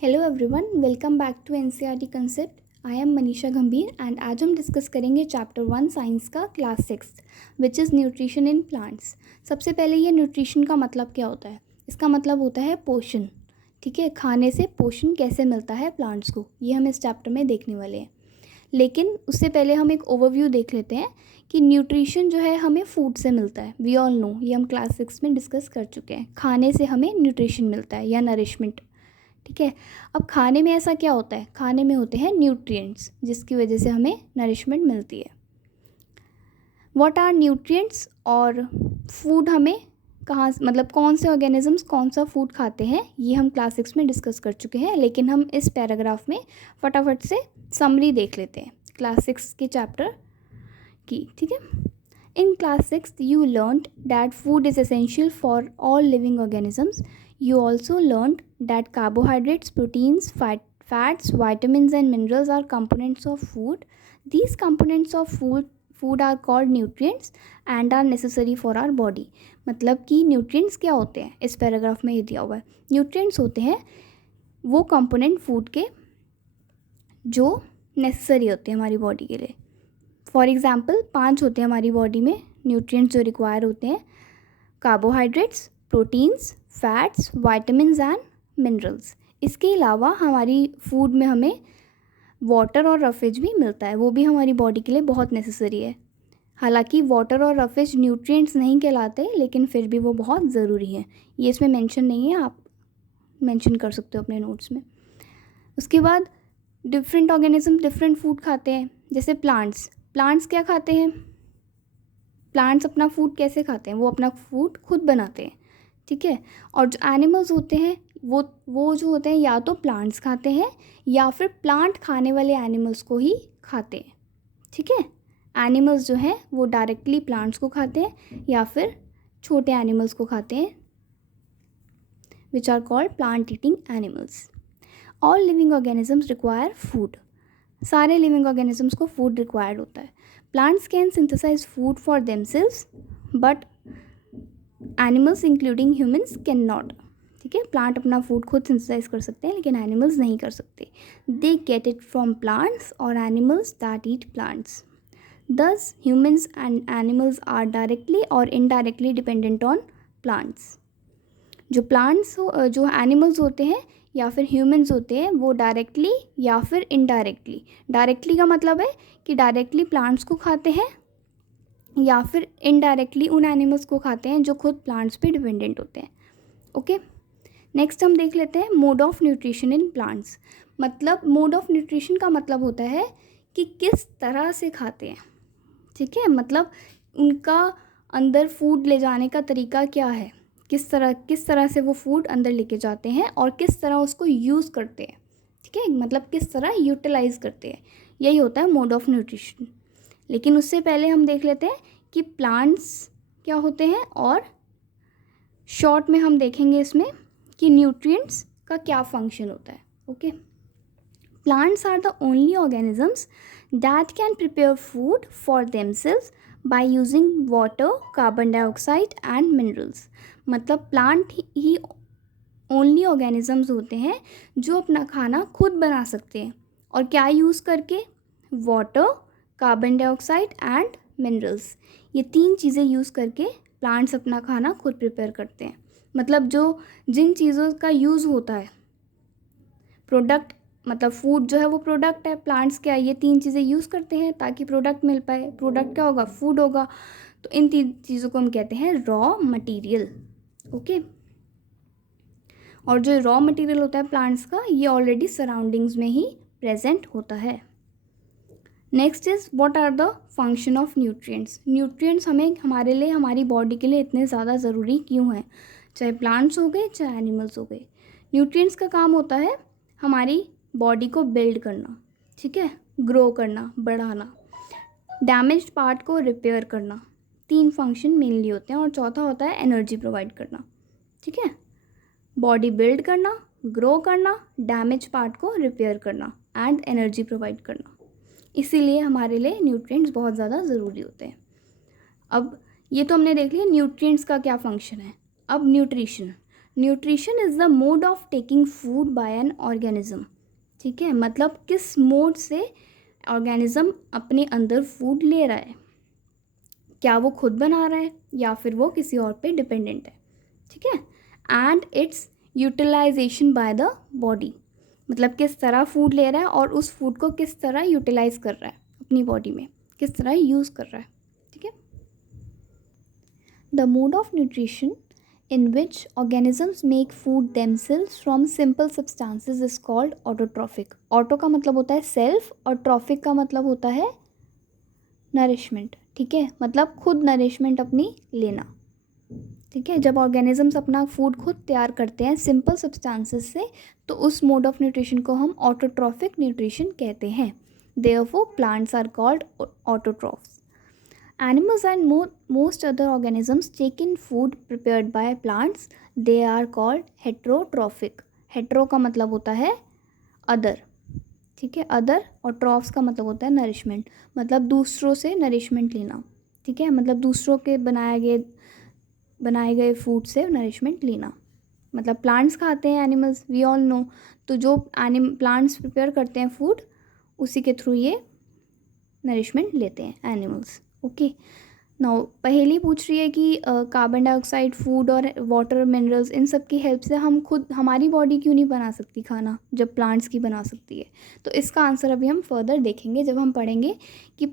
Hello everyone, welcome back to NCERT concept. I am Manisha Gambhir and आज हम discuss करेंगे chapter 1 science का class 6 which is nutrition in plants. सबसे पहले ये न्यूट्रिशन का मतलब क्या होता है। इसका मतलब होता है पोषण। ठीक है, खाने से पोषण कैसे मिलता है प्लांट्स को, ये हम इस चैप्टर में देखने वाले हैं। लेकिन उससे पहले हम एक ओवरव्यू देख लेते हैं कि न्यूट्रिशन जो है हमें फूड से मिलता है। वी ऑल नो, ये हम क्लास 6 में डिस्कस कर चुके हैं। खाने से हमें न्यूट्रिशन मिलता है या नरिशमेंट। ठीक है, अब खाने में ऐसा क्या होता है, खाने में होते हैं न्यूट्रिएंट्स जिसकी वजह से हमें नरिशमेंट मिलती है। व्हाट आर न्यूट्रिएंट्स और फूड हमें कहाँ, मतलब कौन से ऑर्गेनिजम्स कौन सा फूड खाते हैं, ये हम क्लास 6 में डिस्कस कर चुके हैं। लेकिन हम इस पैराग्राफ में फटाफट से समरी देख लेते हैं क्लास 6 के चैप्टर की। ठीक है, in class 6 you learned that food is essential for all living organisms. You also learned that carbohydrates, proteins, fats, vitamins and minerals are components of food. These components of food are called nutrients and are necessary for our body. मतलब कि nutrients क्या होते हैं, इस paragraph में ये दिया हुआ है। न्यूट्रिएंट्स होते हैं वो कंपोनेंट फूड के जो नेसेसरी होते हैं हमारी बॉडी के लिए। फॉर एग्ज़ाम्पल 5 होते हैं हमारी बॉडी में न्यूट्रिएंट्स जो रिक्वायर होते हैं: carbohydrates, proteins, fats, vitamins and minerals. इसके अलावा हमारी फूड में हमें वाटर और रफेज भी मिलता है, वो भी हमारी बॉडी के लिए बहुत नेसेसरी है। हालांकि वाटर और रफेज न्यूट्रिएंट्स नहीं कहलाते, लेकिन फिर भी वो बहुत ज़रूरी है। ये इसमें मेंशन नहीं है, आप मेंशन कर सकते हो अपने नोट्स में। उसके बाद डिफरेंट ऑर्गेनिज्म डिफरेंट फूड खाते हैं। जैसे प्लांट्स क्या खाते हैं, प्लांट्स अपना फूड कैसे खाते हैं, वो अपना फूड खुद बनाते हैं। ठीक है, और जो एनिमल्स होते हैं वो जो होते हैं या तो प्लांट्स खाते हैं या फिर प्लांट खाने वाले एनिमल्स को ही खाते हैं। ठीक है, एनिमल्स जो हैं वो डायरेक्टली प्लांट्स को खाते हैं या फिर छोटे एनिमल्स को खाते हैं, which are called plant eating animals. All living organisms require food. सारे लिविंग ऑर्गेनिजम्स को फूड रिक्वायर्ड होता है। Plants can synthesize food for themselves but animals including humans can not. ठीक है, प्लांट अपना फूड खुद सिंथेसाइज कर सकते हैं लेकिन एनिमल्स नहीं कर सकते। They get it from plants और animals that eat plants. Thus humans and animals are directly और इनडायरेक्टली डिपेंडेंट ऑन प्लांट्स। जो एनिमल्स होते हैं या फिर ह्यूमंस होते हैं वो डायरेक्टली या फिर इनडायरेक्टली। डायरेक्टली का मतलब है कि डायरेक्टली प्लांट्स को खाते हैं या फिर इनडायरेक्टली उन एनिमल्स को खाते हैं जो खुद प्लांट्स पे डिपेंडेंट होते हैं। ओके, नेक्स्ट हम देख लेते हैं mode of nutrition in plants. मतलब मोड ऑफ न्यूट्रिशन का मतलब होता है कि किस तरह से खाते हैं। ठीक है, मतलब उनका अंदर फूड ले जाने का तरीका क्या है, किस तरह से वो फूड अंदर लेके जाते हैं और किस तरह उसको यूज़ करते हैं। ठीक है, मतलब किस तरह यूटिलाइज़ करते हैं, यही होता है मोड ऑफ न्यूट्रिशन। लेकिन उससे पहले हम देख लेते हैं कि प्लांट्स क्या होते हैं और शॉर्ट में हम देखेंगे इसमें कि न्यूट्रिएंट्स का क्या फंक्शन होता है। Okay, plants are the only organisms that can prepare food for themselves by using water, carbon dioxide and minerals. मतलब प्लांट ही ओनली ऑर्गेनिजम्स होते हैं जो अपना खाना खुद बना सकते हैं। और क्या यूज़ करके? Water, carbon dioxide and minerals. ये 3 चीज़ें यूज़ करके प्लांट्स अपना खाना खुद प्रिपेयर करते हैं। मतलब जिन चीज़ों का यूज़ होता है, प्रोडक्ट, मतलब फूड जो है वो प्रोडक्ट है। प्लांट्स क्या, ये 3 चीज़ें यूज़ करते हैं ताकि प्रोडक्ट मिल पाए। प्रोडक्ट क्या होगा? फूड होगा। तो इन 3 चीज़ों को हम कहते हैं रॉ मटेरियल। ओके, और जो रॉ मटेरियल होता है प्लांट्स का, ये ऑलरेडी सराउंडिंग्स में ही प्रेजेंट होता है। Next is what are the function of nutrients. Nutrients हमारे लिए, हमारी बॉडी के लिए इतने ज़्यादा ज़रूरी क्यों हैं, चाहे प्लांट्स हो गए चाहे एनिमल्स हो गए। न्यूट्रिएंट्स का काम होता है हमारी बॉडी को बिल्ड करना। ठीक है, ग्रो करना, बढ़ाना, डैमेज्ड पार्ट को रिपेयर करना। 3 फंक्शन मेनली होते हैं। और चौथा होता है एनर्जी प्रोवाइड करना। ठीक है, बॉडी बिल्ड करना, ग्रो करना, डैमेज पार्ट को रिपेयर करना एंड एनर्जी प्रोवाइड करना। इसीलिए हमारे लिए न्यूट्रिएंट्स बहुत ज़्यादा ज़रूरी होते हैं। अब ये तो हमने देख लिया न्यूट्रिएंट्स का क्या फंक्शन है। अब nutrition nutrition is the mode of taking food by an organism, ठीक है, मतलब किस मोड से ऑर्गेनिज्म अपने अंदर फूड ले रहा है, क्या वो खुद बना रहा है या फिर वो किसी और पे डिपेंडेंट है, ठीक है। And its utilization by the body, मतलब किस तरह फूड ले रहा है और उस फूड को किस तरह यूटिलाइज कर रहा है अपनी बॉडी में, किस तरह यूज़ कर रहा है, ठीक है। The mode of nutrition in which organisms make food themselves from simple substances is called autotrophic. auto का मतलब होता है सेल्फ और ट्रॉफिक का मतलब होता है नरिशमेंट, ठीक है, मतलब खुद नरिशमेंट अपनी लेना, ठीक है। जब ऑर्गेनिजम्स अपना फूड खुद तैयार करते हैं सिंपल सब्सटेंसेस से, तो उस मोड ऑफ न्यूट्रिशन को हम ऑटोट्रॉफिक न्यूट्रिशन कहते हैं। Therefore plants are called autotrophs. Animals and most other organisms take in food prepared by plants. They are called heterotrophic. hetero का मतलब होता है अदर, ठीक है, अदर, और ट्रॉफ्स का मतलब होता है नरिशमेंट, मतलब दूसरों से नरिशमेंट लेना, ठीक है, मतलब दूसरों के बनाए गए फूड से नरिशमेंट लेना, मतलब प्लांट्स खाते हैं एनिमल्स, वी ऑल नो, तो जो प्लांट्स प्रिपेयर करते हैं फूड उसी के थ्रू ये नरिशमेंट लेते हैं एनिमल्स। ओके, नाउ पहेली पूछ रही है कि कार्बन डाइऑक्साइड, फूड और वाटर, मिनरल्स, इन सब की हेल्प से हम खुद हमारी बॉडी क्यों नहीं बना सकती खाना जब प्लांट्स की बना सकती है। तो इसका आंसर अभी हम फर्दर देखेंगे जब हम पढ़ेंगे कि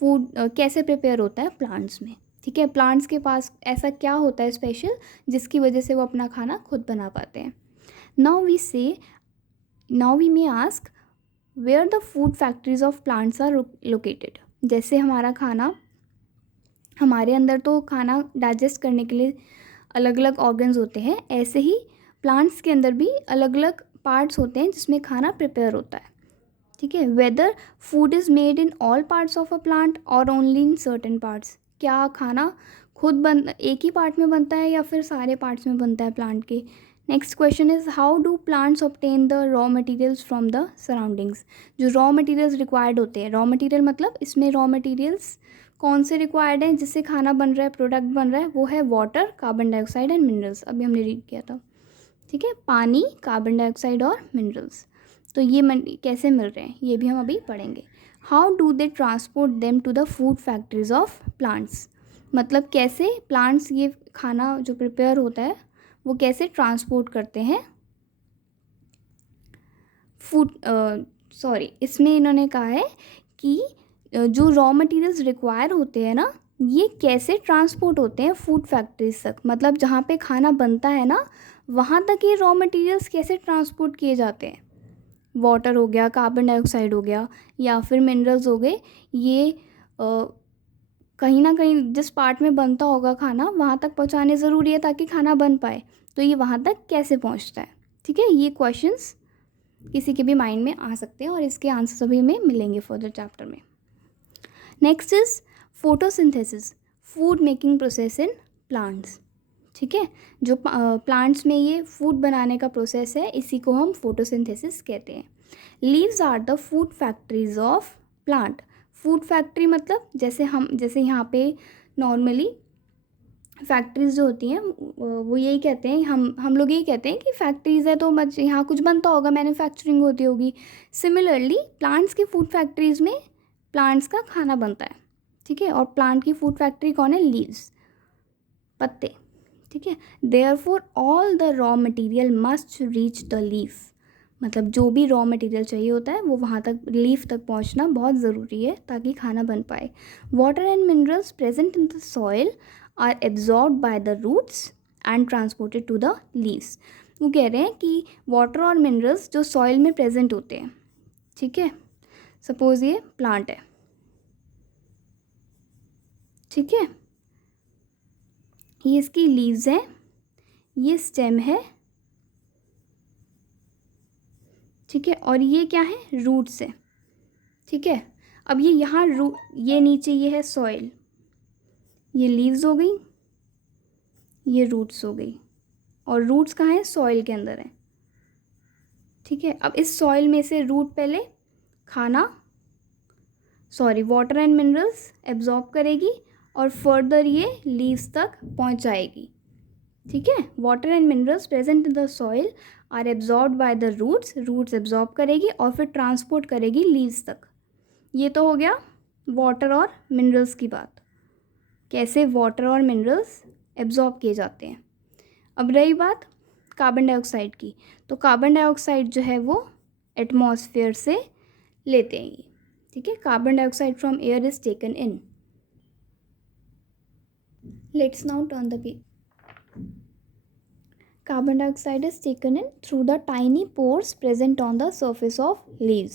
फूड कैसे प्रिपेयर होता है प्लांट्स में, ठीक है। प्लांट्स के पास ऐसा क्या होता है स्पेशल जिसकी वजह से वो अपना खाना खुद बना पाते हैं। Now we may ask where the food factories of plants are located. जैसे हमारे अंदर तो खाना डाइजेस्ट करने के लिए अलग अलग ऑर्गन्स होते हैं, ऐसे ही प्लांट्स के अंदर भी अलग अलग पार्ट्स होते हैं जिसमें खाना प्रिपेयर होता है, ठीक है। Whether food is made in all parts of a plant और ओनली इन सर्टेन पार्ट्स, क्या खाना खुद एक ही पार्ट में बनता है या फिर सारे पार्ट्स में बनता है प्लांट के। Next question is how do plants obtain the raw materials from the surroundings. जो रॉ मटेरियल्स रिक्वायर्ड होते हैं, रॉ मटेरियल मतलब इसमें रॉ मटेरियल्स कौन से रिक्वायर्ड हैं जिससे खाना बन रहा है, प्रोडक्ट बन रहा है, वो है water, carbon dioxide and minerals, अभी हमने रीड किया था, ठीक है, पानी, कार्बन डाइऑक्साइड और मिनरल्स। तो ये कैसे मिल रहे हैं ये भी हम अभी पढ़ेंगे। How do they transport them to the food factories of plants, मतलब कैसे प्लांट्स ये खाना जो प्रिपेयर होता है वो कैसे ट्रांसपोर्ट करते हैं फूड, इसमें इन्होंने कहा है कि जो रॉ मटेरियल्स रिक्वायर होते हैं ना, ये कैसे ट्रांसपोर्ट होते हैं फूड फैक्ट्रीज तक, मतलब जहाँ पे खाना बनता है ना वहाँ तक ये रॉ मटेरियल्स कैसे ट्रांसपोर्ट किए जाते हैं। वाटर हो गया, कार्बन डाइऑक्साइड हो गया या फिर मिनरल्स हो गए, ये कहीं ना कहीं जिस पार्ट में बनता होगा खाना वहाँ तक पहुँचाने ज़रूरी है ताकि खाना बन पाए, तो ये वहाँ तक कैसे पहुँचता है, ठीक है। ये क्वेश्चंस किसी के भी माइंड में आ सकते हैं और इसके आंसर सभी में मिलेंगे फर्दर चैप्टर में। Next is photosynthesis, food making process in plants, ठीक है। जो प्लांट्स में ये फूड बनाने का प्रोसेस है इसी को हम फोटोसिंथेसिस कहते हैं। Leaves are the food factories of plant. Food factory मतलब जैसे यहाँ पे नॉर्मली फैक्ट्रीज जो होती हैं वो यही कहते हैं, हम लोग यही कहते हैं कि फैक्ट्रीज़ है तो यहाँ कुछ बनता होगा, मैन्युफैक्चरिंग होती होगी। सिमिलरली प्लांट्स की फूड फैक्ट्रीज़ में प्लांट्स का खाना बनता है, ठीक है, और प्लांट की फूड फैक्ट्री कौन है, लीव्स, पत्ते, ठीक है। Therefore all the raw material must reach the leaf, मतलब जो भी रॉ मटेरियल चाहिए होता है वो वहाँ तक लीफ तक पहुँचना बहुत ज़रूरी है ताकि खाना बन पाए। Water and minerals present in the soil are absorb by the roots and transported to the leaves. वो कह रहे हैं कि वाटर और मिनरल्स जो सॉइल में प्रेजेंट होते हैं, ठीक है, सपोज ये प्लांट है, ठीक है, ये इसकी लीव्स हैं, ये स्टेम है, ठीक है, और ये क्या है, रूट्स है, ठीक है। अब ये यहाँ ये नीचे ये है सॉइल, ये लीव्स हो गई, ये रूट्स हो गई, और रूट्स कहाँ है, सॉइल के अंदर है, ठीक है। अब इस सॉइल में से रूट पहले वाटर एंड मिनरल्स एब्जॉर्ब करेगी और फर्दर ये लीव्स तक पहुँचाएगी, ठीक है। Water and minerals present in the soil are absorb by the roots absorb करेगी और फिर ट्रांसपोर्ट करेगी लीव्स तक। ये तो हो गया वाटर और मिनरल्स की बात, कैसे वाटर और मिनरल्स एब्जॉर्ब किए जाते हैं। अब रही बात कार्बन डाइऑक्साइड की, तो कार्बन डाइऑक्साइड जो है वो एटमॉस्फेयर से लेते हैं ये, ठीक है। Carbon dioxide from air is taken in. Let's now turn the page. Carbon dioxide is taken in through the tiny pores present on the surface of leaves,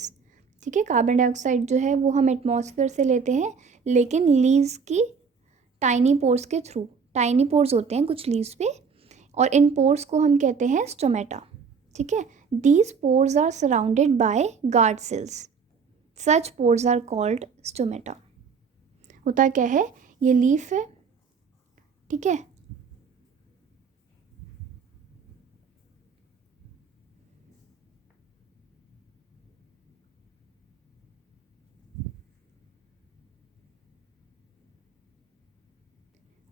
ठीक है। कार्बन डाइऑक्साइड जो है वो हम एटमॉस्फेयर से लेते हैं, लेकिन लीव्स की टाइनी पोर्स के थ्रू। टाइनी पोर्स होते हैं कुछ लीव्स पे, और इन पोर्स को हम कहते हैं स्टोमेटा, ठीक है। These pores are surrounded by guard cells, such pores are called stomata. होता क्या है, ये लीफ है, ठीक है,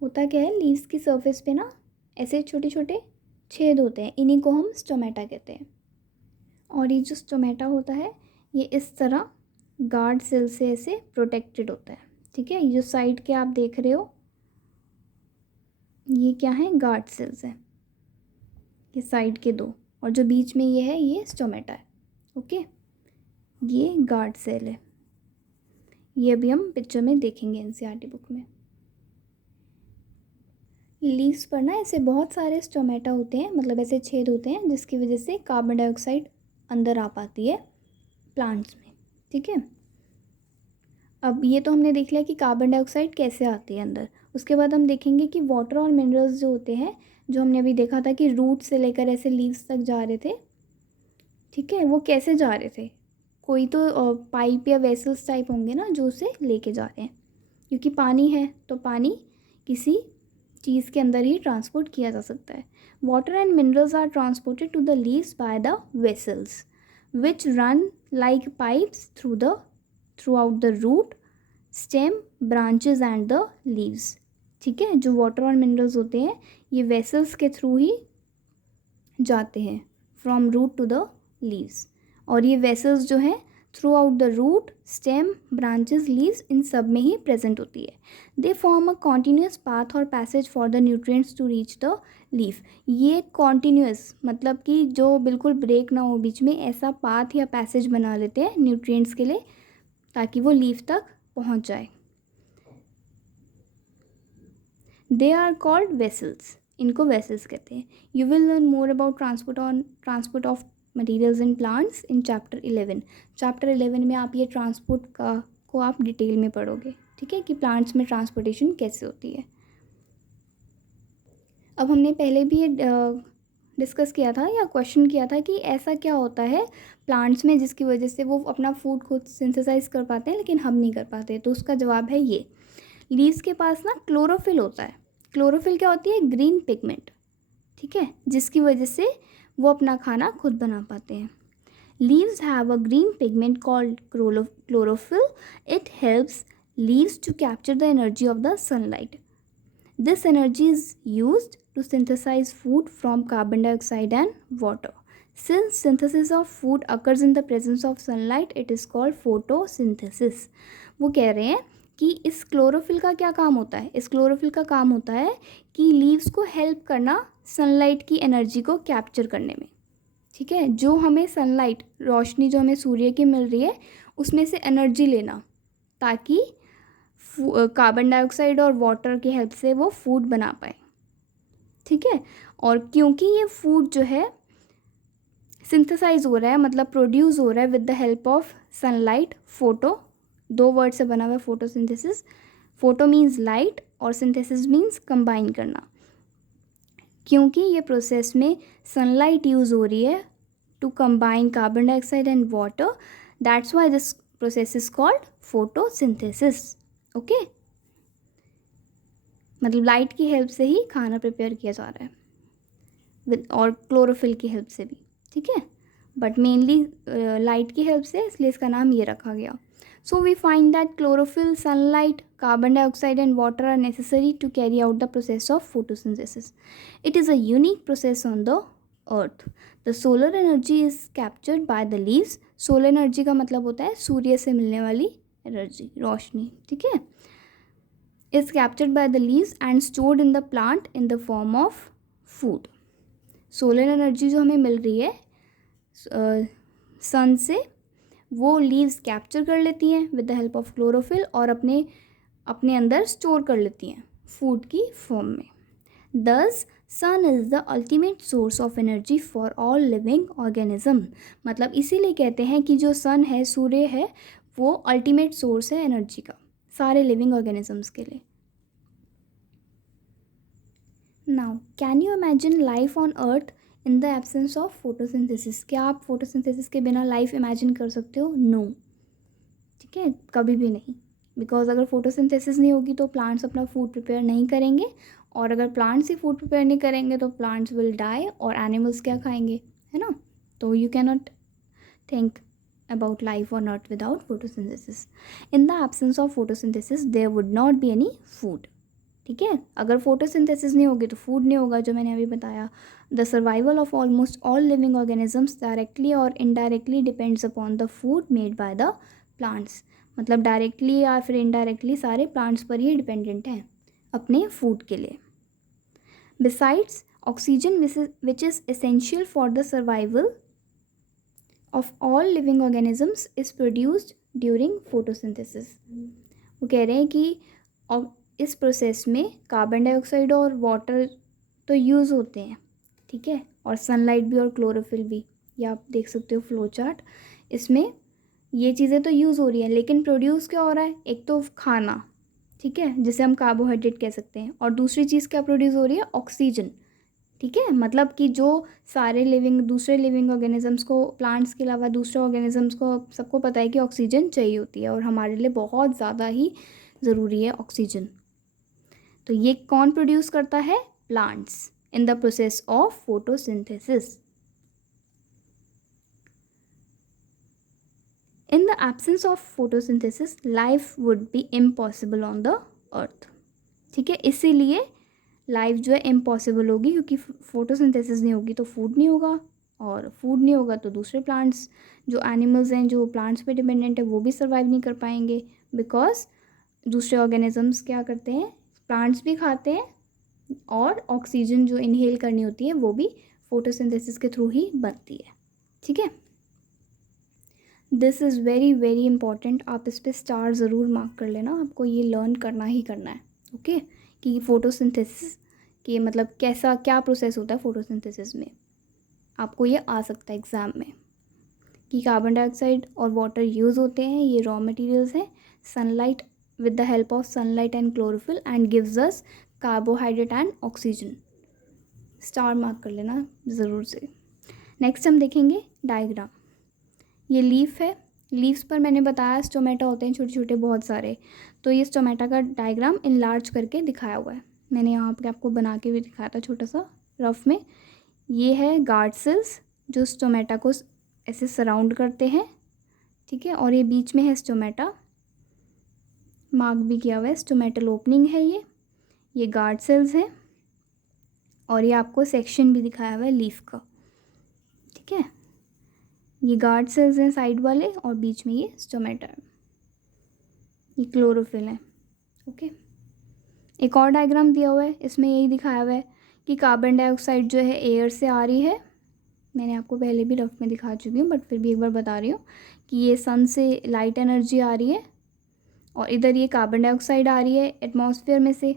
होता क्या है, लीव्स की सरफेस पे ना ऐसे छोटे छोटे छेद होते हैं, इन्हीं को हम स्टोमेटा कहते हैं। और ये जो स्टोमेटा होता है ये इस तरह गार्ड सेल से ऐसे प्रोटेक्टेड होता है, ठीक है। ये जो साइड के आप देख रहे हो ये क्या है, गार्ड सेल्स हैं, ये साइड के दो, और जो बीच में ये है ये स्टोमेटा है, ओके। ये गार्ड सेल है, ये अभी हम पिक्चर में देखेंगे एनसीईआरटी बुक में। लीव्स पर ना ऐसे बहुत सारे स्टोमेटा होते हैं, मतलब ऐसे छेद होते हैं जिसकी वजह से कार्बन डाइऑक्साइड अंदर आ पाती है प्लांट्स में, ठीक है। अब ये तो हमने देख लिया कि कार्बन डाइऑक्साइड कैसे आती है अंदर। उसके बाद हम देखेंगे कि वाटर और मिनरल्स जो होते हैं, जो हमने अभी देखा था कि रूट से लेकर ऐसे लीव्स तक जा रहे थे, ठीक है, वो कैसे जा रहे थे। कोई तो पाइप या वेसल्स टाइप होंगे ना जो उसे लेके जा रहे हैं, क्योंकि पानी है तो पानी किसी चीज़ के अंदर ही ट्रांसपोर्ट किया जा सकता है। Water and minerals are transported to the leaves by the vessels which run like pipes throughout the root, stem, branches and the leaves, ठीक है। जो वाटर और मिनरल्स होते हैं ये वेसल्स के थ्रू ही जाते हैं from root to the leaves, और ये वेसल्स जो हैं throughout the root, stem, branches, leaves, इन सब में ही प्रेजेंट होती है। They form a continuous path और passage for the nutrients to reach the leaf. ये कॉन्टीन्यूस मतलब कि जो बिल्कुल ब्रेक ना हो बीच में, ऐसा पाथ या पैसेज बना लेते हैं न्यूट्रिएंट्स के लिए ताकि वो लीफ तक पहुंच जाए। दे आर कॉल्ड वेसल्स, इनको वेसल्स कहते हैं। You will learn more about transport of materials in plants in chapter 11। Chapter 11 में आप ये ट्रांसपोर्ट को आप डिटेल में पढ़ोगे, ठीक है, कि प्लांट्स में ट्रांसपोर्टेशन कैसे होती है। अब हमने पहले भी ये डिस्कस किया था या क्वेश्चन किया था कि ऐसा क्या होता है प्लांट्स में जिसकी वजह से वो अपना फूड खुद सिंथेसाइज कर पाते हैं लेकिन हम नहीं कर पाते। तो उसका जवाब है ये, लीव्स के पास ना क्लोरोफिल होता है। क्लोरोफिल क्या होती है, ग्रीन पिगमेंट, ठीक है, जिसकी वजह से वो अपना खाना खुद बना पाते हैं। Leaves have a green pigment called chlorophyll. It helps leaves to capture the energy of the sunlight. This energy is used to synthesize food from carbon dioxide and water. Since synthesis of food occurs in the presence of sunlight, it is called photosynthesis. वो कह रहे हैं कि इस chlorophyll का क्या काम होता है, इस क्लोरोफिल का काम होता है कि लीव्स को हेल्प करना सनलाइट की एनर्जी को कैप्चर करने में, ठीक है। जो हमें सनलाइट, रोशनी जो हमें सूर्य की मिल रही है उसमें से एनर्जी लेना ताकि कार्बन डाइऑक्साइड और वाटर की हेल्प से वो फूड बना पाए, ठीक है। और क्योंकि ये फूड जो है सिंथेसाइज हो रहा है, मतलब प्रोड्यूस हो रहा है with the help of sunlight, photo, दो वर्ड से बना हुआ है फोटोसिंथेसिस। फोटो मीन्स लाइट और सिंथेसिस मीन्स कंबाइन करना। क्योंकि ये प्रोसेस में सनलाइट यूज़ हो रही है to combine carbon dioxide and water, that's why this process is called photosynthesis, okay. मतलब लाइट की हेल्प से ही खाना प्रिपेयर किया जा रहा है विद, और क्लोरोफिल की हेल्प से भी, ठीक है, बट मेनली लाइट की हेल्प से, इसलिए इसका नाम ये रखा गया। So we find that chlorophyll, sunlight, carbon dioxide and water are necessary to carry out the process of photosynthesis. It is a unique process on the earth. The solar energy is captured by the leaves. Solar energy का मतलब होता है सूर्य से मिलने वाली energy, रोशनी, ठीक है. Is captured by the leaves and stored in the plant in the form of food. Solar energy जो हमें मिल रही है सन से, वो लीव्स कैप्चर कर लेती हैं with the help of chlorophyll और अपने अंदर स्टोर कर लेती हैं फूड की फॉर्म में. This sun is the ultimate source of energy for all living organism. मतलब इसीलिए कहते हैं कि जो सन है, सूर्य है, वो अल्टीमेट सोर्स है एनर्जी का सारे लिविंग ऑर्गेनिजम्स के लिए. Now can you imagine life on earth in the absence of photosynthesis. क्या आप फोटोसिंथेसिस के बिना लाइफ इमेजिन कर सकते हो? नो. ठीक है, कभी भी नहीं. बिकॉज अगर फोटोसिंथेसिस नहीं होगी तो प्लांट्स अपना फूड प्रिपेयर नहीं करेंगे, और अगर प्लांट्स ही फूड प्रिपेयर नहीं करेंगे तो प्लांट्स विल डाई, और एनिमल्स क्या खाएंगे, है ना. तो you can not think about life on earth without photosynthesis. In the absence of photosynthesis there would not be any food. ठीक है, अगर photosynthesis नहीं होगी तो food नहीं होगा, जो मैंने अभी बताया. The survival of almost all living organisms directly or indirectly depends upon the food made by the plants. मतलब डायरेक्टली या फिर इनडायरेक्टली सारे प्लांट्स पर ही डिपेंडेंट हैं अपने फूड के लिए. Besides oxygen which is essential for the survival of all living organisms is produced during photosynthesis. वो कह रहे हैं कि इस प्रोसेस में कार्बन डाइऑक्साइड और वाटर तो यूज़ होते हैं, ठीक है, और सनलाइट भी और क्लोरोफिल भी. ये आप देख सकते हो फ्लो चार्ट. इसमें ये चीज़ें तो यूज़ हो रही हैं, लेकिन प्रोड्यूस क्या हो रहा है? एक तो खाना, ठीक है, जिसे हम कार्बोहाइड्रेट कह सकते हैं, और दूसरी चीज़ क्या प्रोड्यूस हो रही है? ऑक्सीजन. ठीक है, मतलब कि जो सारे दूसरे लिविंग ऑर्गेनिजम्स को, प्लांट्स के अलावा दूसरे ऑर्गेनिजम्स को, सबको पता है कि ऑक्सीजन चाहिए होती है, और हमारे लिए बहुत ज़्यादा ही ज़रूरी है ऑक्सीजन. तो ये कौन प्रोड्यूस करता है? Plants in the process of photosynthesis. In the absence of photosynthesis life would be impossible on the earth. ठीक है, इसीलिए लाइफ जो है इम्पॉसिबल होगी, क्योंकि फोटोसिंथेसिस नहीं होगी तो फूड नहीं होगा, और फूड नहीं होगा तो दूसरे प्लांट्स, जो एनिमल्स हैं, जो प्लांट्स पे डिपेंडेंट है, वो भी सर्वाइव नहीं कर पाएंगे. बिकॉज दूसरे ऑर्गेनिजम्स क्या करते हैं? प्लांट्स भी खाते हैं, और ऑक्सीजन जो इनहेल करनी होती है वो भी फोटोसिंथेसिस के थ्रू ही बनती है. ठीक है, this is very very important. आप इस पर स्टार ज़रूर मार्क कर लेना, आपको ये लर्न करना ही करना है. ओके, कि फोटोसिंथेसिस कि मतलब कैसा क्या प्रोसेस होता है फोटोसिंथेसिस में. आपको ये आ सकता है एग्ज़ाम में कि कार्बन डाइऑक्साइड और वाटर यूज़ होते हैं, ये रॉ मटेरियल्स हैं. Sunlight with the help of sunlight and chlorophyll and gives us carbohydrate and oxygen. Star mark कर लेना ज़रूर से. नेक्स्ट हम देखेंगे डायग्राम. ये लीफ है. लीव्स पर मैंने बताया स्टोमेटा होते हैं छोटे छोटे बहुत सारे. तो ये स्टोमेटा का डायग्राम इनलार्ज करके दिखाया हुआ है. मैंने यहाँ पे आपको बना के भी दिखाया था छोटा सा रफ में. ये है गार्ड सेल्स जो स्टोमेटा को ऐसे सराउंड करते हैं. ठीक है, और ये बीच में है स्टोमेटा, मार्क भी किया हुआ है. स्टोमेटल ओपनिंग है ये गार्ड सेल्स हैं, और ये आपको सेक्शन भी दिखाया हुआ है लीफ का. ठीक है, ये गार्ड सेल्स हैं साइड वाले, और बीच में ये स्टोमेटा है, ये क्लोरोफिल है. ओके, एक और डायग्राम दिया हुआ है, इसमें यही दिखाया हुआ है कि कार्बन डाइऑक्साइड जो है एयर से आ रही है. मैंने आपको पहले भी रफ में दिखा चुकी हूँ, बट फिर भी एक बार बता रही हूँ कि ये सन से लाइट एनर्जी आ रही है, और इधर ये कार्बन डाइऑक्साइड आ रही है एटमॉस्फेयर में से,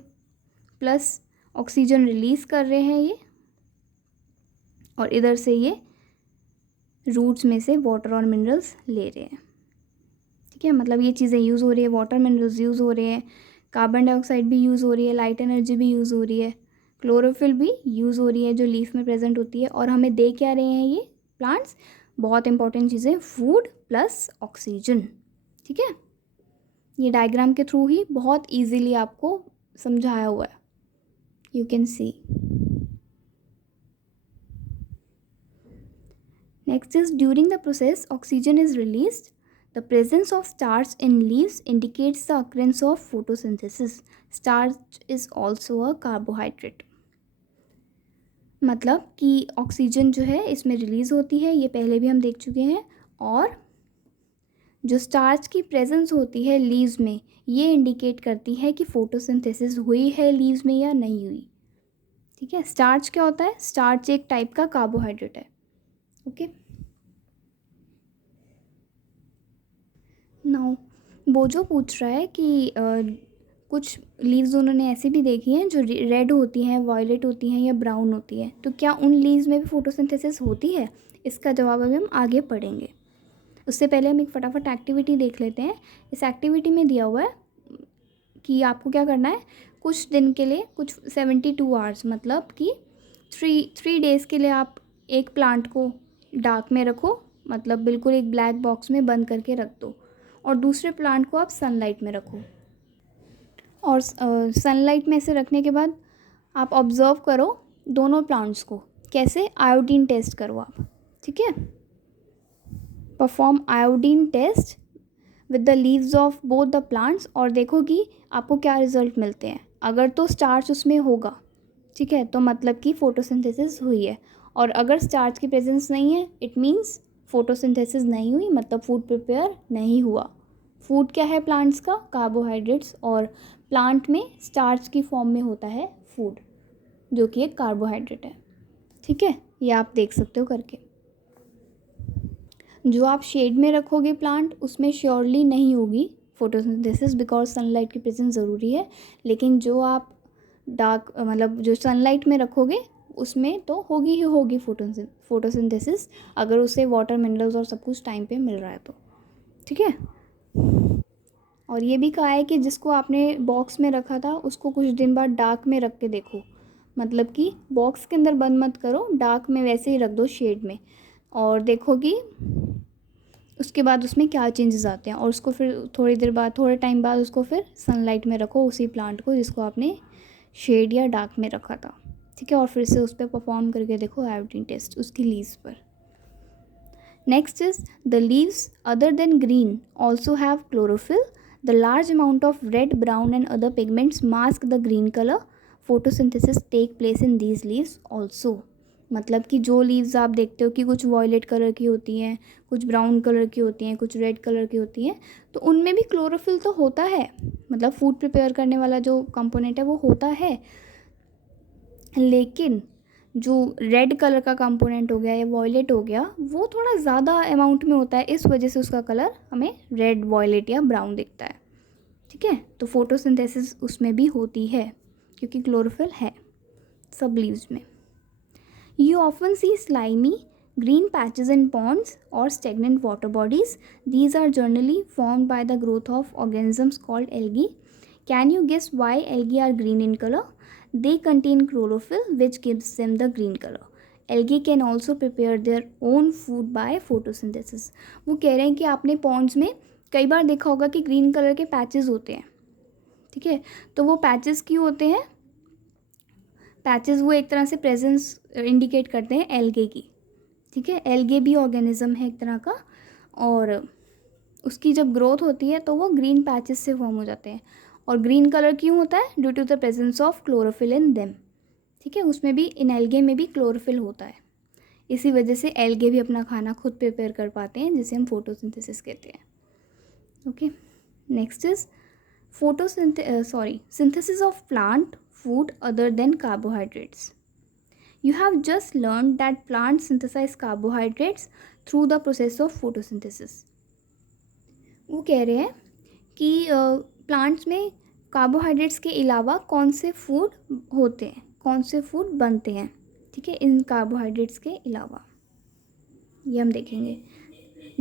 प्लस ऑक्सीजन रिलीज़ कर रहे हैं ये, और इधर से ये रूट्स में से वाटर और मिनरल्स ले रहे हैं. ठीक है, मतलब ये चीज़ें यूज़ हो रही है, वाटर मिनरल्स यूज़ हो रहे हैं, कार्बन डाइऑक्साइड भी यूज़ हो रही है, लाइट एनर्जी भी यूज़ हो रही है, क्लोरोफिल भी यूज़ हो रही है जो लीफ में प्रेजेंट होती है. और हमें दे क्या रहे हैं ये प्लांट्स? बहुत इंपॉर्टेंट चीज़ें, फूड प्लस ऑक्सीजन. ठीक है, ये डायग्राम के थ्रू ही बहुत ईजीली आपको समझाया हुआ है. You can see. Next is during the process oxygen is released. The presence of starch in leaves indicates the occurrence of photosynthesis. Starch is also a carbohydrate. मतलब कि ऑक्सीजन जो है इसमें रिलीज़ होती है, ये पहले भी हम देख चुके हैं. और जो स्टार्च की प्रेजेंस होती है लीव्स में, ये इंडिकेट करती है कि फोटोसिंथेसिस हुई है लीव्स में या नहीं हुई. ठीक है. स्टार्च क्या होता है? स्टार्च एक टाइप का कार्बोहाइड्रेट है. ओके. नाउ वो जो पूछ रहा है कि कुछ लीव्स उन्होंने ऐसी भी देखी हैं जो रेड होती हैं, वायलेट होती हैं या ब्राउन होती है, तो क्या उन लीव्स में भी फोटोसिंथेसिस होती है? इसका जवाब अभी हम आगे पढ़ेंगे. उससे पहले हम एक फटाफट एक्टिविटी देख लेते हैं. इस एक्टिविटी में दिया हुआ है कि आपको क्या करना है. कुछ दिन के लिए, कुछ 72 आवर्स, मतलब कि थ्री डेज़ के लिए आप एक प्लांट को डार्क में रखो, मतलब बिल्कुल एक ब्लैक बॉक्स में बंद करके रख दो, और दूसरे प्लांट को आप सनलाइट में रखो. और सनलाइट में से रखने के बाद आप ऑब्ज़र्व करो दोनों प्लांट्स को. कैसे? आयोडीन टेस्ट करो आप. ठीक है. Perform iodine test with the leaves of both the plants, और देखो कि आपको क्या रिजल्ट मिलते हैं. अगर तो स्टार्च उसमें होगा, ठीक है, तो मतलब कि फोटोसिंथेसिस हुई है. और अगर स्टार्च की प्रेजेंस नहीं है, इट मीन्स फोटोसिंथेसिस नहीं हुई, मतलब फूड प्रिपेयर नहीं हुआ. फूड क्या है प्लांट्स का? कार्बोहाइड्रेट्स. और प्लांट में स्टार्च की फॉर्म में होता है फूड, जो कि एक कार्बोहाइड्रेट है. ठीक है. ये आप देख सकते हो करके. जो आप शेड में रखोगे प्लांट, उसमें श्योरली नहीं होगी फोटोसिंथेसिस, बिकॉज सनलाइट की प्रेजेंस ज़रूरी है. लेकिन जो आप डार्क, मतलब जो सनलाइट में रखोगे, उसमें तो होगी ही होगी फोटोसिंथेसिस, अगर उसे वाटर, मिनरल्स और सब कुछ टाइम पे मिल रहा है तो. ठीक है. और ये भी कहा है कि जिसको आपने बॉक्स में रखा था उसको कुछ दिन बाद डार्क में रख के देखो. मतलब कि बॉक्स के अंदर बंद मत करो, डार्क में वैसे ही रख दो शेड में, और देखो कि उसके बाद उसमें क्या चेंजेस आते हैं. और उसको फिर थोड़ी देर बाद, थोड़े टाइम बाद उसको फिर सनलाइट में रखो, उसी प्लांट को जिसको आपने शेड या डार्क में रखा था. ठीक है. और फिर से उस पर परफॉर्म करके देखो आयोडीन टेस्ट उसकी लीव्स पर. Next is the leaves other than green also have chlorophyll. The large amount of red, brown and other pigments mask the green colour. Photosynthesis take place in these leaves also. मतलब कि जो leaves आप देखते हो कि कुछ violet colour की होती हैं, कुछ ब्राउन कलर की होती हैं, कुछ रेड कलर की होती हैं, तो उनमें भी क्लोरोफिल तो होता है. मतलब फूड प्रिपेयर करने वाला जो कंपोनेंट है वो होता है. लेकिन जो रेड कलर का कंपोनेंट हो गया या वॉयलेट हो गया, वो थोड़ा ज़्यादा अमाउंट में होता है, इस वजह से उसका कलर हमें रेड, वॉयलेट या ब्राउन दिखता है. ठीक है. तो फोटोसिंथेसिस उसमें भी होती है क्योंकि क्लोरोफिल है सब लीव्स में. You often see slimy green patches in ponds or stagnant water bodies. These are generally formed by the growth of organisms called algae. Can you guess why algae are green in color? They contain chlorophyll, which gives them the green color. Algae can also prepare their own food by photosynthesis. वो कह रहे हैं कि आपने Pond's में कई बार देखा होगा कि ग्रीन कलर के पैचेस होते हैं. ठीक है. तो वो पैचेस क्यों होते हैं? पैचेस वो एक तरह से प्रेजेंस इंडिकेट करते हैं एल्गे की. ठीक है. एल्गे भी ऑर्गेनिज्म है एक तरह का, और उसकी जब ग्रोथ होती है तो वो ग्रीन पैचेस से फॉर्म हो जाते हैं. और ग्रीन कलर क्यों होता है? Due to the presence of chlorophyll in them. ठीक है. उसमें भी, इन एल्गे में भी क्लोरोफिल होता है. इसी वजह से एल्गे भी अपना खाना खुद प्रिपेयर कर पाते हैं, जिसे हम फोटोसिंथेसिस कहते हैं. Okay. Next is synthesis of plant food other than carbohydrates. You have just learned that plants synthesize carbohydrates through the process of photosynthesis. वो कह रहे हैं कि प्लांट्स में कार्बोहाइड्रेट्स के अलावा कौन से फूड होते हैं, कौन से फूड बनते हैं. ठीक है. इन कार्बोहाइड्रेट्स के अलावा ये हम देखेंगे.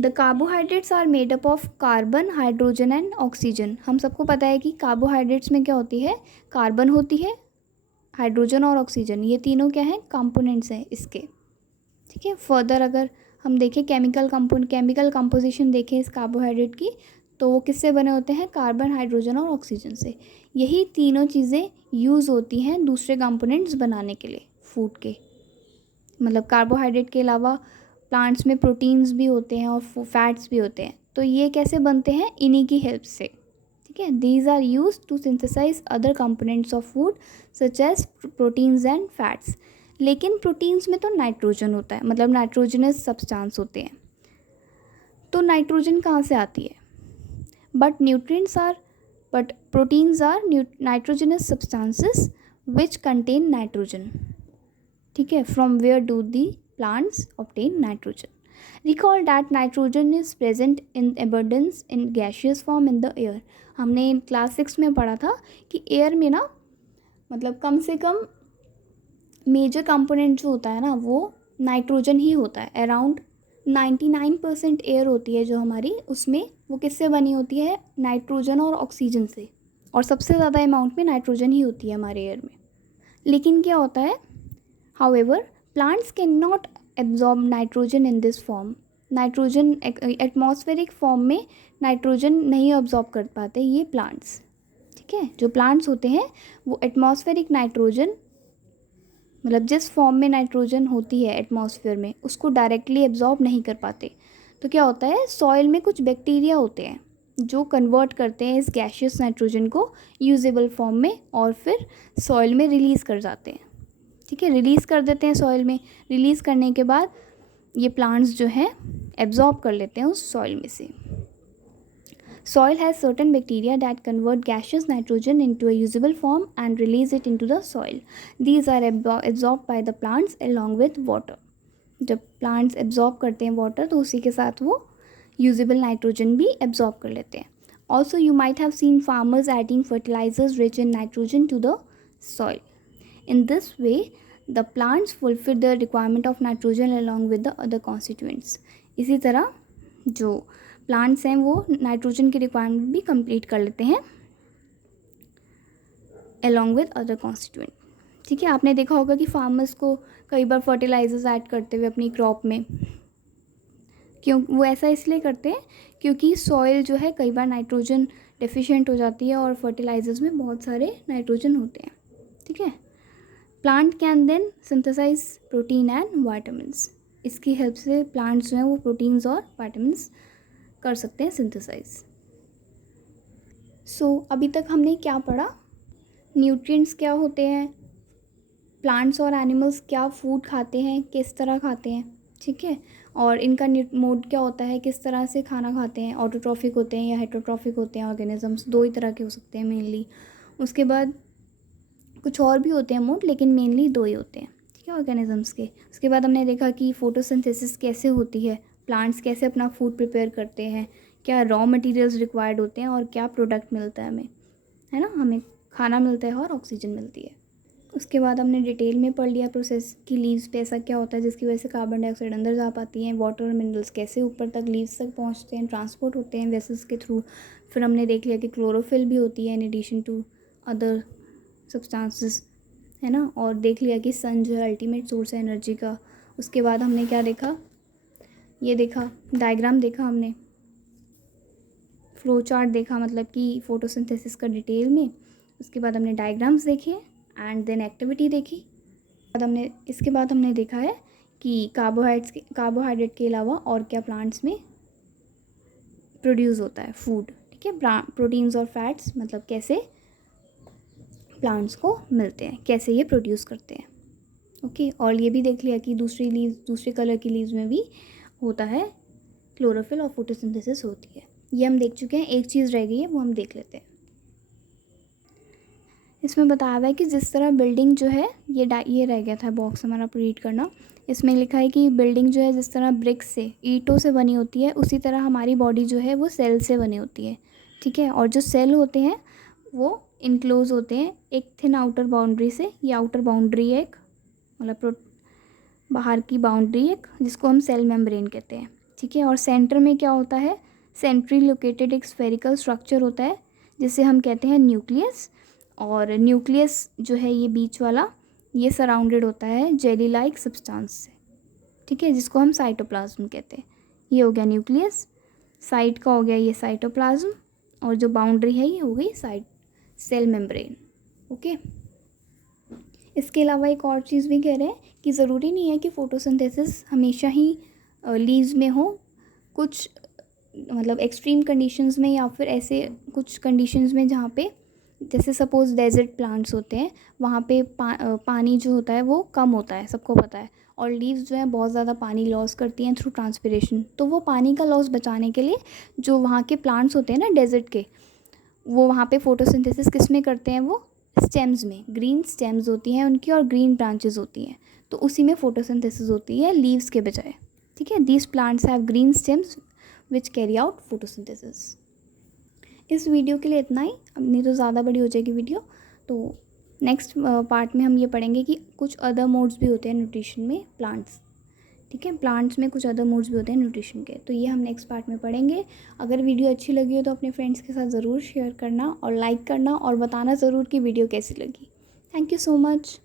The carbohydrates are made up of carbon, hydrogen and oxygen. हम सबको पता है कि कार्बोहाइड्रेट्स में क्या होती है? कार्बन होती है, हाइड्रोजन और ऑक्सीजन. ये तीनों क्या हैं? कंपोनेंट्स हैं इसके. ठीक है. फर्दर अगर हम देखें केमिकल कंपोजिशन देखें इस कार्बोहाइड्रेट की, तो वो किससे बने होते हैं? कार्बन, हाइड्रोजन और ऑक्सीजन से. यही तीनों चीज़ें यूज़ होती हैं दूसरे कंपोनेंट्स बनाने के लिए फूड के. मतलब कार्बोहाइड्रेट के अलावा प्लांट्स में प्रोटीन्स भी होते हैं और फैट्स भी होते हैं। तो ये कैसे बनते हैं? इन्हीं की हेल्प से, ठीक है। These are use to synthesize other components of food such as proteins and fats. लेकिन प्रोटीन्स में तो नाइट्रोजन होता है, मतलब नाइट्रोजनस सब्सटेंस होते हैं। तो नाइट्रोजन कहाँ से आती है? But proteins are nitrogenous substances which contain nitrogen, ठीक है। From where do the plants obtain nitrogen? Recall that nitrogen is present in abundance in gaseous form in the air. हमने क्लास 6 में पढ़ा था कि एयर में ना, मतलब कम से कम मेजर कंपोनेंट जो होता है ना वो नाइट्रोजन ही होता है। अराउंड 99% एयर होती है जो हमारी, उसमें वो किससे बनी होती है? नाइट्रोजन और ऑक्सीजन से। और सबसे ज़्यादा अमाउंट में नाइट्रोजन ही होती है हमारे एयर में। लेकिन क्या होता है, however plants can not absorb nitrogen in this form. Nitrogen atmospheric form में नाइट्रोजन नहीं ऑब्जॉर्ब कर पाते ये प्लांट्स, ठीक है। जो प्लांट्स होते हैं वो एटमॉस्फेरिक नाइट्रोजन, मतलब जिस फॉर्म में नाइट्रोजन होती है एटमॉस्फेयर में, उसको डायरेक्टली एब्जॉर्ब नहीं कर पाते। तो क्या होता है, सॉइल में कुछ बैक्टीरिया होते हैं जो कन्वर्ट करते हैं इस गैशियस नाइट्रोजन को यूजेबल फॉर्म में और फिर सॉइल में रिलीज़ कर जाते हैं, ठीक है। रिलीज़ कर देते हैं सॉइल में। रिलीज़ करने के बाद ये प्लांट्स जो हैं एब्जॉर्ब कर लेते हैं उस सॉइल में से। Soil has certain bacteria that convert gaseous nitrogen into a usable form and release it into the soil. These are absorbed by the plants along with water. जब plants absorb करते हैं water तो उसी के साथ वो usable nitrogen भी absorb कर लेते हैं. Also, you might have seen farmers adding fertilizers rich in nitrogen to the soil. In this way, the plants fulfill the requirement of nitrogen along with the other constituents. इसी तरह जो plants हैं वो nitrogen की requirement भी complete कर लेते हैं अलॉन्ग विद अदर कॉन्स्टिट्यूएंट, ठीक है। आपने देखा होगा कि फार्मर्स को कई बार फर्टिलाइजर्स ऐड करते हुए अपनी क्रॉप में, क्यों वो ऐसा इसलिए करते हैं क्योंकि सॉइल जो है कई बार नाइट्रोजन डेफिशिएंट हो जाती है और फर्टिलाइजर्स में बहुत सारे नाइट्रोजन होते हैं, ठीक है। Plant can then synthesize protein and vitamins. इसकी हेल्प से प्लांट्स जो हैं वो प्रोटीन्स और वाइटामिन्स कर सकते हैं सिंथेसाइज। सो अभी तक हमने क्या पढ़ा? न्यूट्रिएंट्स क्या होते हैं, प्लांट्स और एनिमल्स क्या फूड खाते हैं, किस तरह खाते हैं, ठीक है। और इनका मोड क्या होता है, किस तरह से खाना खाते हैं, ऑटोट्रॉफिक होते हैं या हेटरोट्रॉफिक होते हैं ऑर्गेनिजम्स, दो ही तरह के हो सकते हैं मेनली। उसके बाद कुछ और भी होते हैं मोड, लेकिन मेनली दो ही होते हैं, ठीक है, ऑर्गेनिजम्स के। उसके बाद हमने देखा कि फोटोसिंथेसिस कैसे होती है, प्लांट्स कैसे अपना फूड प्रिपेयर करते हैं, क्या रॉ मटेरियल्स रिक्वायर्ड होते हैं और क्या प्रोडक्ट मिलता है हमें, है ना, हमें खाना मिलता है और ऑक्सीजन मिलती है। उसके बाद हमने डिटेल में पढ़ लिया प्रोसेस की लीव्स पे ऐसा क्या होता है जिसकी वजह से कार्बन डाइऑक्साइड अंदर जा पाती हैं, वाटर और मिनरल्स कैसे ऊपर तक लीव्स तक पहुंचते हैं, ट्रांसपोर्ट होते हैं वेसल्स के थ्रू। फिर हमने देख लिया कि क्लोरोफिल भी होती है in addition to other substances, है ना। और देख लिया कि सन जो है अल्टीमेट सोर्स है एनर्जी का। उसके बाद हमने क्या देखा, ये देखा डायग्राम देखा हमने, फ्लो चार्ट देखा, मतलब कि फोटोसिंथेसिस का डिटेल में। उसके बाद हमने डायग्राम्स देखे एंड देन एक्टिविटी देखी। इसके बाद हमने देखा है कि कार्बोहाइड्रेट के अलावा और क्या प्लांट्स में प्रोड्यूस होता है फूड, ठीक है। प्रोटीन्स और फैट्स मतलब कैसे प्लांट्स को मिलते हैं, कैसे ये प्रोड्यूस करते हैं, ओके। और ये भी देख लिया कि दूसरे कलर की लीव्स में भी होता है क्लोरोफिल और फोटोसिंथेसिस होती है। ये हम देख चुके हैं। एक चीज़ रह गई है, वो हम देख लेते हैं। इसमें बताया हुआ है कि जिस तरह बिल्डिंग जो है ये रह गया था बॉक्स हमारा रीड करना। इसमें लिखा है कि बिल्डिंग जो है जिस तरह ब्रिक्स से, ईंटों से बनी होती है, उसी तरह हमारी बॉडी जो है वो सेल से बनी होती है, ठीक है। और जो सेल होते हैं वो इनक्लोज होते हैं एक थिन आउटर बाउंड्री से। ये आउटर बाउंड्री है एक, मतलब बाहर की बाउंड्री एक, जिसको हम सेल मेम्ब्रेन कहते हैं, ठीक है। और सेंटर में क्या होता है, सेंट्री लोकेटेड एक स्फेरिकल स्ट्रक्चर होता है जिसे हम कहते हैं न्यूक्लियस। और न्यूक्लियस जो है ये बीच वाला, ये सराउंडेड होता है जेली लाइक सब्सटेंस से, ठीक है, जिसको हम साइटोप्लाज्म कहते हैं। ये हो गया न्यूक्लियस, साइड का हो गया ये साइटोप्लाज्म, और जो बाउंड्री है ये हो गई साइड सेल मेम्ब्रेन, ओके। इसके अलावा एक और चीज़ भी कह रहे हैं कि ज़रूरी नहीं है कि फ़ोटोसिंथेसिस हमेशा ही लीव्स में हो, कुछ मतलब एक्सट्रीम कंडीशंस में या फिर ऐसे कुछ कंडीशंस में जहाँ पे जैसे सपोज़ डेजर्ट प्लांट्स होते हैं, वहाँ पे पानी जो होता है वो कम होता है, सबको पता है। और लीव्स जो हैं बहुत ज़्यादा पानी लॉस करती हैं थ्रू ट्रांसपिरेशन। तो वो पानी का लॉस बचाने के लिए जो वहाँ के प्लांट्स होते हैं ना डेजर्ट के, वो वहाँ पे फोटोसिंथेसिस किस में करते हैं, वो स्टेम्स में, ग्रीन स्टेम्स होती हैं उनकी और ग्रीन ब्रांचेस होती हैं, तो उसी में फोटोसिंथेसिस होती है लीव्स के बजाय। ठीक है, these plants have green stems which carry out photosynthesis. इस वीडियो के लिए इतना ही, अब नहीं तो ज़्यादा बड़ी हो जाएगी वीडियो। तो नेक्स्ट पार्ट में हम ये पढ़ेंगे कि कुछ अदर मोड्स भी होते हैं न्यूट्रिशन में प्लांट्स। ठीक है, प्लांट्स में कुछ अदर मोड्स भी होते हैं न्यूट्रिशन के, तो ये हम नेक्स्ट पार्ट में पढ़ेंगे। अगर वीडियो अच्छी लगी हो तो अपने फ्रेंड्स के साथ ज़रूर शेयर करना और लाइक करना और बताना ज़रूर कि वीडियो कैसी लगी। Thank you so much.